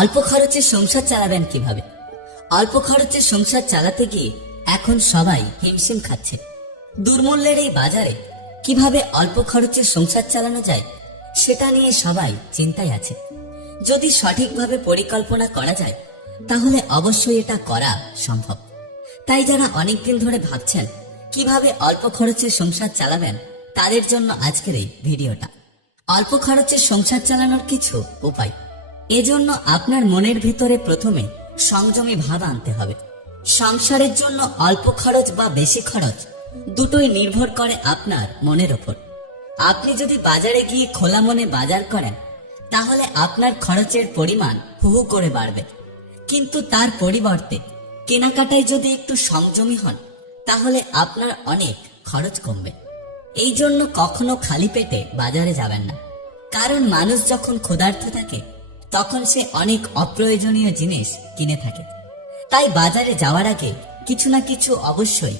অল্প খরচে সংসার চালাবেন কিভাবে? অল্প খরচে সংসার চালাতে গিয়ে এখন সবাই হিমশিম খাচ্ছে। দুর্মূল্যের এই বাজারে কিভাবে অল্প খরচে সংসার চালানো যায় সেটা নিয়ে সবাই চিন্তায় আছে। যদি সঠিকভাবে পরিকল্পনা করা যায় তাহলে অবশ্যই এটা করা সম্ভব। তাই যারা অনেকদিন ধরে ভাবছেন কিভাবে অল্প খরচে সংসার চালাবেন তাদের জন্য আজকের এই ভিডিওটা। অল্প খরচে সংসার চালানোর কিছু উপায়। এজন্য আপনার মনের ভিতরে প্রথমে সংযমী ভাব আনতে হবে। সংসারের জন্য অল্প খরচ বা বেশি খরচ দুটোই নির্ভর করে আপনার মনের ওপর। আপনি যদি বাজারে গিয়ে খোলা মনে বাজার করেন তাহলে আপনার খরচের পরিমাণ হু হু করে বাড়বে, কিন্তু তার পরিবর্তে কেনাকাটায় যদি একটু সংযমী হন তাহলে আপনার অনেক খরচ কমবে। এই জন্য কখনো খালি পেটে বাজারে যাবেন না, কারণ মানুষ যখন ক্ষুধার্ত থাকে তখন সে অনেক অপ্রয়োজনীয় জিনিস কিনে থাকে। তাই বাজারে যাওয়ার আগে কিছু না কিছু অবশ্যই